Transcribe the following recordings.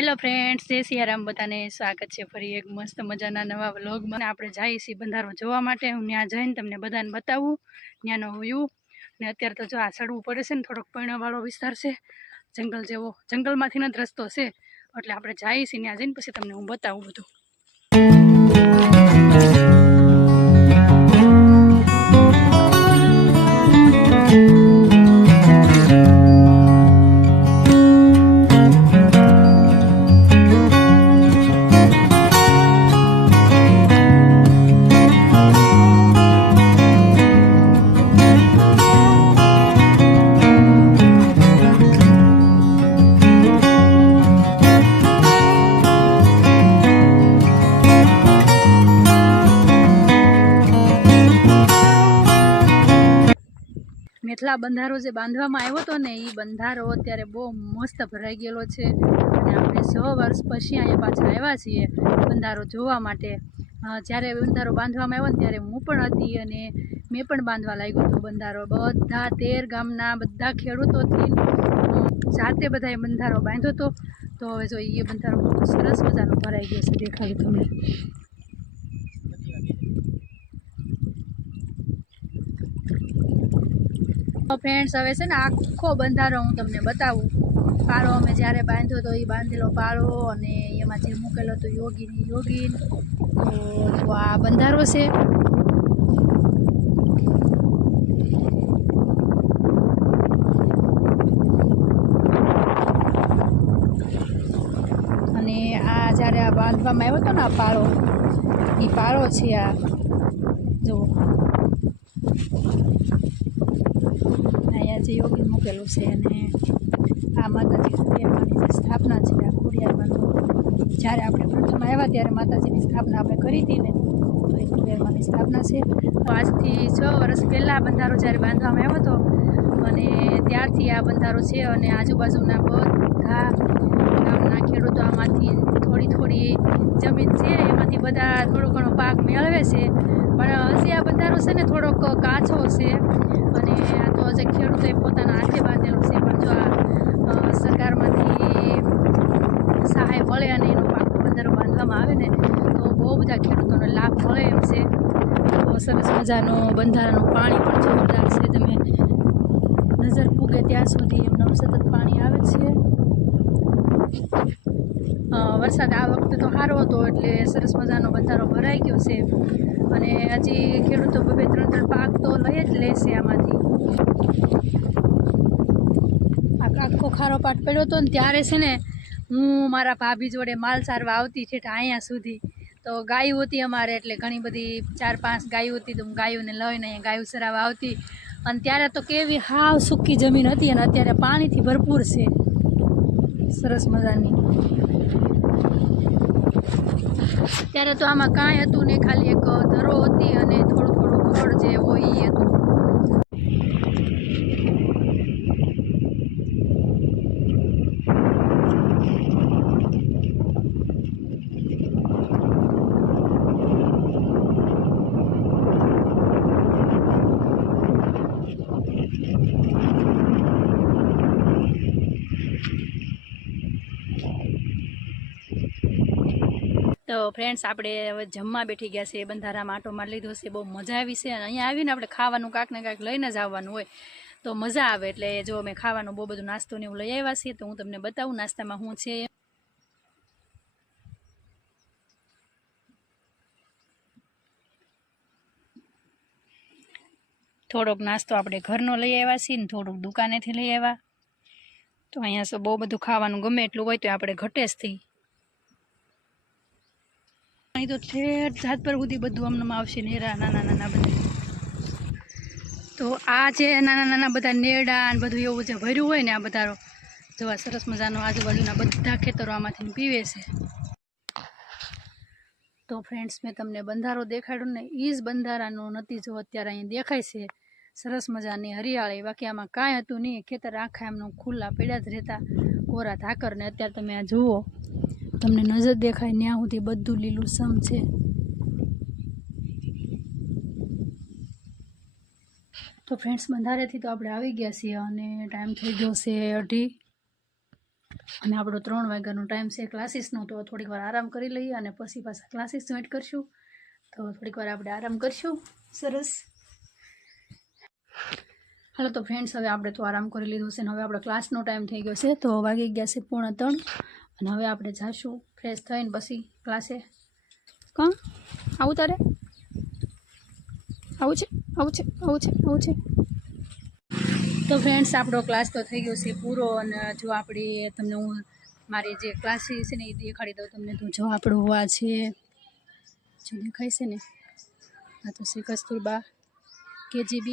Hello friends, जय सियाराम बधाने स्वागत है फरी एक मस्त मजाना नवा व्लॉगमां। આપણે જઈએ છીએ બંધારો જોવા માટે। હું ત્યાં જઈને તમને બધાને બતાવું ત્યાંનો વ્યૂ। ને અત્યારે તો જો આ ચડવું પડે છે ને, થોડોક પૈણાવાળો વિસ્તાર છે, જંગલ જેવો, જંગલમાંથી જ રસ્તો છે, એટલે આપણે જઈએ છીએ ત્યાં જઈને પછી તમને હું બતાવું બધું। मेथला बंधारो जे बांधवामां आव्यो तो ने ई बंधारो अत्यारे बहु मस्त भराई गेलो छे अने आपणे 100 वर्ष पछी अहींया पाछा आव्या छीए बंधारो जोवा माटे। ज्यारे बंधारो बांधवामां आव्यो त्यारे हूँ पण हती अने मैं पण बांधवा लाग्यो तो बंधारो। बधा 13 गामना बधा खेडूतोथी जाते बधाए बंधारो बांध्यो तो। तो हवे जो ई बंधारो सरस मजानो भराई गयो छे, देखाडुं तमने। फ्रेंड्स हवे छे ने आखो बंधारो हूँ तमने बतावुं। पाळो अमे ज्यारे बांध्यो तो ई बांधेलो पाळो अने एमां जे मूकेलो तो योगीन योगीन। तो आ बंधारो छे। अने आ ज्यारे आ बांधवामां आव्यो तो ने आ पाळो, ई पाळो छे। आ जो जे योगी मूकेलू है अने आ माताजी खुडियारमानी स्थापना है। आ खुडियारमानु ज्यारे आपणे प्रथम आव्या त्यारे माताजीनी स्थापना आपणे करी हती ने, तो ए खुडियारमानी स्थापना है। आजथी 6 वर्ष पहला बंधारो ज्यारे बांधवामां आव्यो तो अने त्यारथी आ बंधारो छे। अने आजुबाजुना बधा गामना खेडूतो आमांथी थोड़ी थोड़ी जमीन छे, एमांथी बधा थोड़ो घणो पाक मेळवे छे। पण हजी आ बंधारो छे ने थोड़ोक काचो छे अने आ तो जे खेडूतोए पोताना हाथे बांधेलो छे। पण जो आ सरकारमांथी सहाय मळे अने एनो पाको बंधारो बांधवामां आवे ने तो बहु बधा खेडूतोने लाभ मळे एम छे। तो सरस मजानो बंधारानुं पाणी पण जोरदार छे, तमे नजर पूगे त्यां सुधी एमनेम सतत पाणी आवे छे। वरसाद आ वखते तो सारो हतो एटले सरस मजानो बंधारो भराई गयो छे अने हजी खेडूतो 2-3 पाक तो लई ज लेशे आमांथी। आखो खारो पाट पड्यो तो ने त्यारे छे ने हूँ मारा भाभी जोड़े माल सारवा आवती ठेठ अहींया सुधी। तो गायूं हती अमारे, एटले घणी बधी 4-5 गायूं हती, तो गायूंने लईने अहींया गायूं चराववा आवती। अने त्यारे तो केवी हाव सूकी जमीन हती अने अत्यारे पाणीथी भरपूर छे, सरस मजानी। त्यारे तो आमां कांई हतुं ने, खाली एक धरो हती अने थोडुं थोडुं खड़ जे होय ई हतुं। तो फ्रेंड्स आपणे हवे जमवा बैठी गया छे। बंधारामां आटो मारी लीधो छे, बहु मजा आवी छे। अने अहींया आवीने आपणे खावानुं कांक ने कांक लईने ज आववानुं होय तो मजा आवे। एटले जो अमे खावानुं बहु बधुं नास्तो ने एवुं लई आव्या छीए, तो हुं तमने बतावुं नाસ્તામાં શું છે। થોડોક નાસ્તો આપણે ઘરનો લઈ આવ્યા છીએ ને થોડુંક દુકાનેથી લઈ આવ્યા। તો અહીંયા તો બહુ બધું ખાવાનું ગમે એટલું હોય તો આપણે ઘટે જ થઈ। અહીં તો ઠેઠ જાત પર સુધી બધું અમને આવશે નેરા નાના નાના બધા। તો આ જે નાના નાના બધા નેરડા ને બધું એવું જે ભર્યું હોય ને આ બધારો જોવા સરસ મજાનો આજુબાજુના બધા ખેતરો આમાંથી પીવે છે। તો ફ્રેન્ડ્સ મેં તમને બંધારો દેખાડ્યો ને, એ જ બંધારાનો નતીજો અત્યારે અહીં દેખાય છે। સરસ મજાની હરિયાળી, બાકી આમાં કાંઈ હતું નહીં, ખેતર આખા એમનું ખુલ્લા પડ્યા જ રહેતા કોરા ધાકર ને। અત્યારે તમે આ જુઓ, તમને નજર દેખાય ત્યાં સુધી બધું લીલુંછમ છે। तो फ्रेंड्स बंधारेथी तो आपणे आवी गया छीए अने टाइम थई गयो छे 2:30। અને આપણો 3 વાગ્યાનો ટાઈમ છે ક્લાસીસનો, તો થોડીક વાર આરામ કરી લઈએ અને પછી પાછા ક્લાસીસ જોઈન્ટ કરશું. તો થોડીક વાર આપણે આરામ કરશું. સરસ. હાલો તો ફ્રેન્ડ્સ, હવે આપણે તો આરામ કરી લીધું છે ને હવે આપણો ક્લાસનો ટાઈમ થઈ ગયો છે. તો વાગી ગયા છે 2:45 અને હવે આપણે જાશું ફ્રેશ થઈને પછી ક્લાસે. કાં આવું તારે આવું છે. તો ફ્રેન્ડ્સ, આપણો ક્લાસ તો થઈ ગયો છે પૂરો. અને જો આપણી તમને હું મારી જે ક્લાસીસ છે ને એ દેખાડી દઉં તમને. તો જો આપણું આ છે, જો દેખાય છે ને, આ તો શ્રી કસ્તુરબા KGB.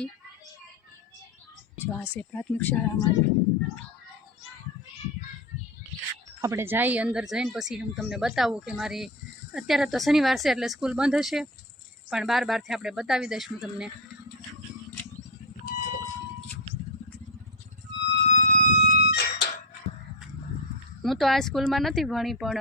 જો આ છે પ્રાથમિક શાળા અમારી. આપણે જઈએ અંદર, જઈને પછી હું તમને બતાવું કે મારી અત્યારે તો શનિવાર છે એટલે સ્કૂલ બંધ હશે, પણ બારથી આપણે બતાવી દઈશ હું તમને. હું તો આ સ્કૂલમાં નથી ભણી, પણ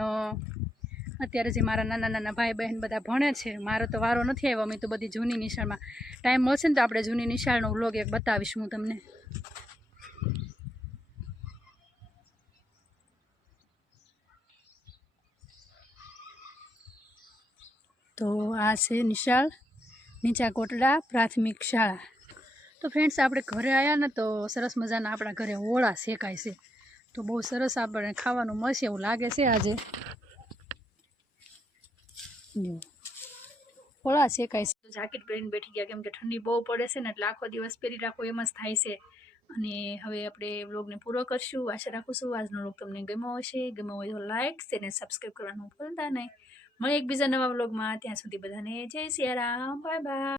અત્યારે જે મારા નાના ભાઈ બહેન બધા ભણે છે, મારો તો વારો નથી આવ્યો. મેં તો બધી જૂની નિશાળમાં, ટાઈમ મળશે ને તો આપણે જૂની નિશાળનો વ્લોગ એક બતાવીશ હું તમને. તો આ છે નિશાળ, નીચા કોટડા પ્રાથમિક શાળા. તો ફ્રેન્ડ્સ, આપણે ઘરે આવ્યા ને તો સરસ મજાના આપણા ઘરે ઓળા શેકાય છે. તો બહુ સરસ આપણને ખાવાનું મળશે એવું લાગે છે આજે. ઓળા શેકાય છે. જાકેટ પહેરીને બેઠી ગયા, કેમ કે ઠંડી બહુ પડે છે ને, એટલે આખો દિવસ પહેરી રાખો એમ જ થાય છે. અને હવે આપણે વ્લોગને પૂરો કરશું. આશા રાખું છું આજનો વ્લોગ તમને ગમ્યો હશે. ગમ્યો હોય તો લાઈક, શેર અને સબસ્ક્રાઈબ કરવાનું ભૂલતા નહીં. મળે એકબીજા નવા વ્લોગમાં. ત્યાં સુધી બધાને જય સિયારામ, બાય બાય.